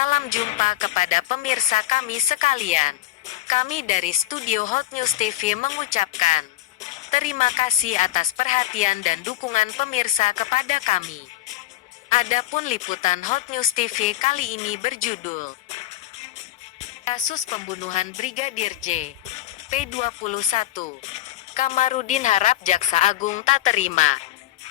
Salam jumpa kepada pemirsa kami sekalian. Kami dari Studio Hot News TV mengucapkan terima kasih atas perhatian dan dukungan pemirsa kepada kami. Adapun liputan Hot News TV kali ini berjudul Kasus Pembunuhan Brigadir J. P21. Kamarudin harap Jaksa Agung tak terima.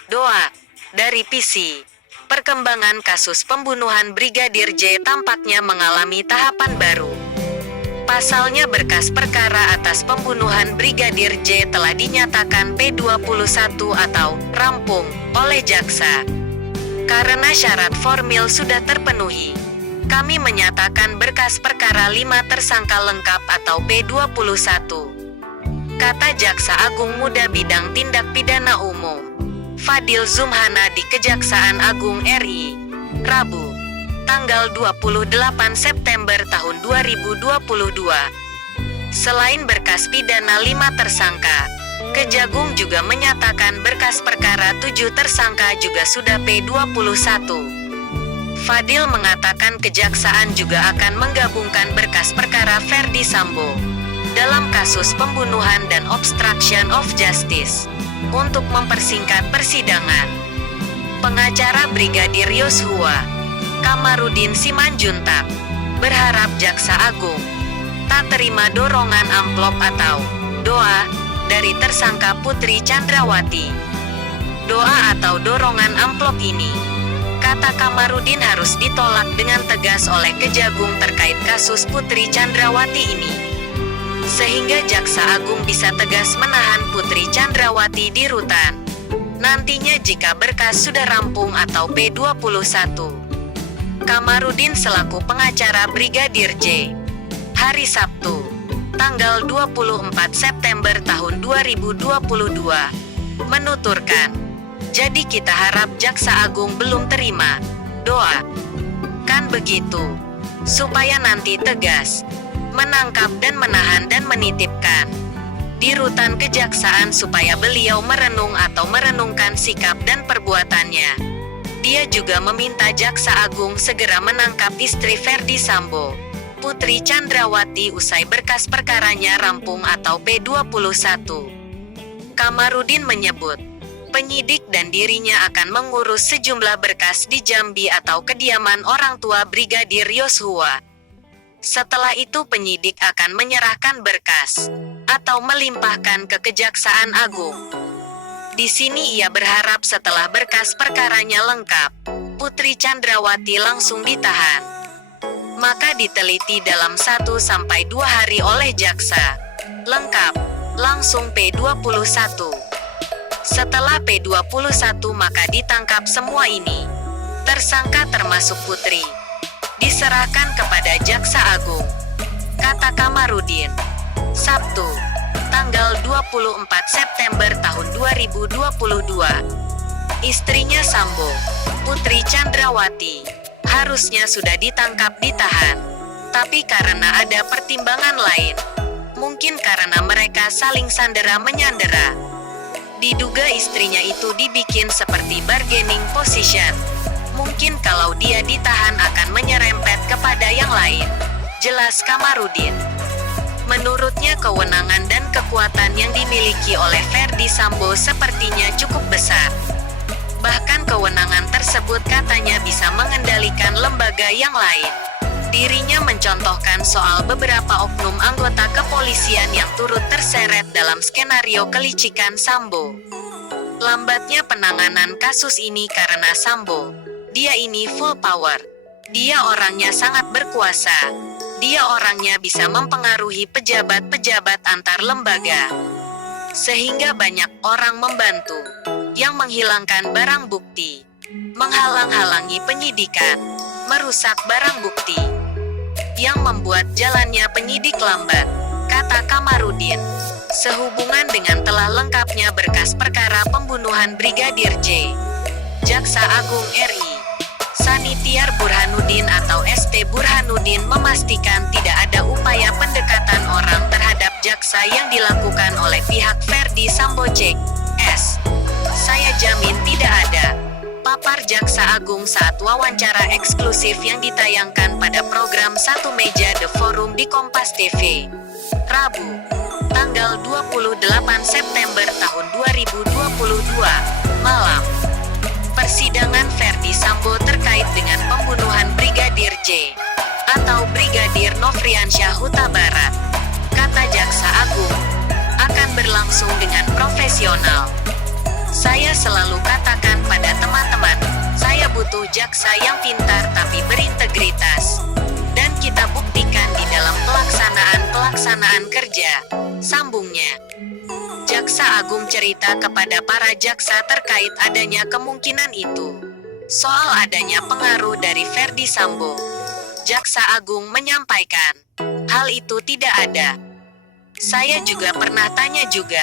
Doa dari PC. Perkembangan kasus pembunuhan Brigadir J tampaknya mengalami tahapan baru. Pasalnya berkas perkara atas pembunuhan Brigadir J telah dinyatakan P21 atau rampung oleh jaksa. Karena syarat formil sudah terpenuhi, kami menyatakan berkas perkara 5 tersangka lengkap atau P21. Kata Jaksa Agung Muda Bidang Tindak Pidana Umum Fadil Zumhana di Kejaksaan Agung RI, Rabu, tanggal 28 September tahun 2022. Selain berkas pidana 5 tersangka, Kejagung juga menyatakan berkas perkara 7 tersangka juga sudah P21. Fadil mengatakan kejaksaan juga akan menggabungkan berkas perkara Ferdi Sambo dalam kasus pembunuhan dan obstruction of justice untuk mempersingkat persidangan. Pengacara Brigadir Yosua, Kamarudin Simanjuntak, berharap Jaksa Agung tak terima dorongan amplop atau doa dari tersangka Putri Chandrawati. Doa atau dorongan amplop ini, kata Kamarudin, harus ditolak dengan tegas oleh Kejagung terkait kasus Putri Chandrawati ini, sehingga Jaksa Agung bisa tegas menahan Putri Chandrawati di rutan nantinya jika berkas sudah rampung atau P21. Kamarudin selaku pengacara Brigadir J, hari Sabtu, tanggal 24 September tahun 2022, menuturkan, jadi kita harap Jaksa Agung belum terima doa, kan begitu, supaya nanti tegas menangkap dan menahan dan menitipkan di rutan kejaksaan supaya beliau merenung atau merenungkan sikap dan perbuatannya. Dia juga meminta Jaksa Agung segera menangkap istri Ferdi Sambo, Putri Chandrawati, usai berkas perkaranya rampung atau P21. Kamarudin menyebut, penyidik dan dirinya akan mengurus sejumlah berkas di Jambi atau kediaman orang tua Brigadir Yosua. Setelah itu penyidik akan menyerahkan berkas atau melimpahkan ke Kejaksaan Agung. Di sini ia berharap setelah berkas perkaranya lengkap, Putri Chandrawati langsung ditahan. Maka diteliti dalam 1-2 hari oleh jaksa. Lengkap, langsung P21. Setelah P21 maka ditangkap semua ini. Tersangka termasuk Putri diserahkan kepada Jaksa Agung, kata Kamarudin. Sabtu, tanggal 24 September tahun 2022. Istrinya Sambo, Putri Chandrawati, harusnya sudah ditangkap ditahan. Tapi karena ada pertimbangan lain, mungkin karena mereka saling sandera menyandera, diduga istrinya itu dibikin seperti bargaining position. Mungkin kalau dia ditahan akan menyerempet kepada yang lain, jelas Kamarudin. Menurutnya kewenangan dan kekuatan yang dimiliki oleh Ferdi Sambo sepertinya cukup besar. Bahkan kewenangan tersebut katanya bisa mengendalikan lembaga yang lain. Dirinya mencontohkan soal beberapa oknum anggota kepolisian yang turut terseret dalam skenario kelicikan Sambo. Lambatnya penanganan kasus ini karena Sambo, dia ini full power. Dia orangnya sangat berkuasa. Dia orangnya bisa mempengaruhi pejabat-pejabat antar lembaga. Sehingga banyak orang membantu, yang menghilangkan barang bukti, menghalang-halangi penyidikan, merusak barang bukti, yang membuat jalannya penyidik lambat, kata Kamarudin. Sehubungan dengan telah lengkapnya berkas perkara pembunuhan Brigadir J, Jaksa Agung RI Sanitiar Burhanuddin atau ST Burhanuddin memastikan tidak ada upaya pendekatan orang terhadap jaksa yang dilakukan oleh pihak Ferdi Sambo C.S. Saya jamin tidak ada, Papar Jaksa Agung saat wawancara eksklusif yang ditayangkan pada program Satu Meja The Forum di Kompas TV. Rabu, tanggal 28 September tahun 2022, malam. Persidangan Ferdi Sambo terkait dengan pembunuhan Brigadir J atau Brigadir Nofriansyah Huta Barat, kata Jaksa Agung, akan berlangsung dengan profesional. Saya selalu katakan pada teman-teman, saya butuh jaksa yang pintar tapi berintegritas. Dan kita buktikan di dalam pelaksanaan kerja, sambungnya. Jaksa Agung cerita kepada para jaksa terkait adanya kemungkinan itu. Soal adanya pengaruh dari Ferdi Sambo, Jaksa Agung menyampaikan, hal itu tidak ada. Saya juga pernah tanya juga,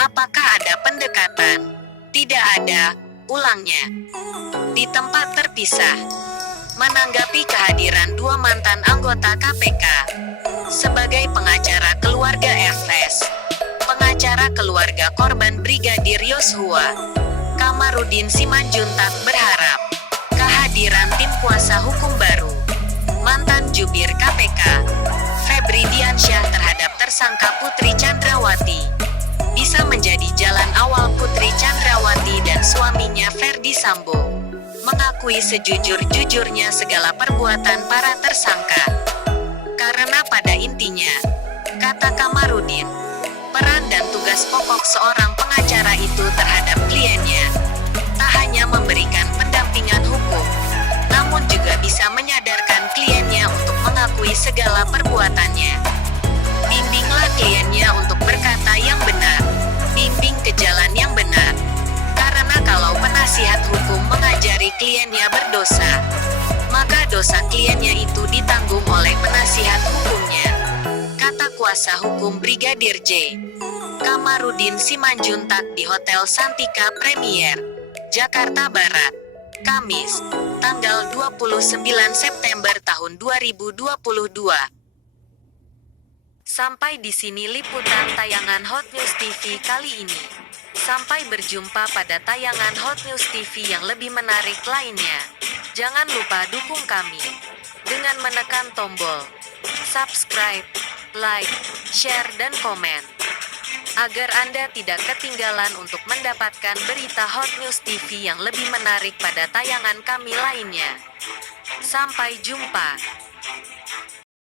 apakah ada pendekatan? Tidak ada, ulangnya. Di tempat terpisah, menanggapi kehadiran dua mantan anggota KPK sebagai pengacara keluarga FS, pengacara keluarga korban Brigadir Yosua, Kamarudin Simanjuntak berharap kehadiran tim kuasa hukum baru, mantan jubir KPK, Febri Diansyah terhadap tersangka Putri Chandrawati, bisa menjadi jalan awal Putri Chandrawati dan suaminya Ferdi Sambo mengakui sejujur-jujurnya segala perbuatan para tersangka. Karena pada intinya, kata Kamarudin, peran dan tugas pokok seorang pengacara itu terhadap kliennya tak hanya memberikan pendampingan hukum, namun juga bisa menyadarkan kliennya untuk mengakui segala perbuatannya. Bimbinglah kliennya untuk berkata yang benar, bimbing ke jalan yang benar. Karena kalau penasihat hukum mengajari kliennya berdosa, maka dosa kliennya itu ditanggung oleh penasihat hukumnya, kata kuasa hukum Brigadir J. Kamarudin Simanjuntak di Hotel Santika Premier, Jakarta Barat, Kamis, tanggal 29 September tahun 2022. Sampai di sini liputan tayangan Hot News TV kali ini. Sampai berjumpa pada tayangan Hot News TV yang lebih menarik lainnya. Jangan lupa dukung kami dengan menekan tombol subscribe, like, share, dan komen, agar Anda tidak ketinggalan untuk mendapatkan berita Hot News TV yang lebih menarik pada tayangan kami lainnya. Sampai jumpa.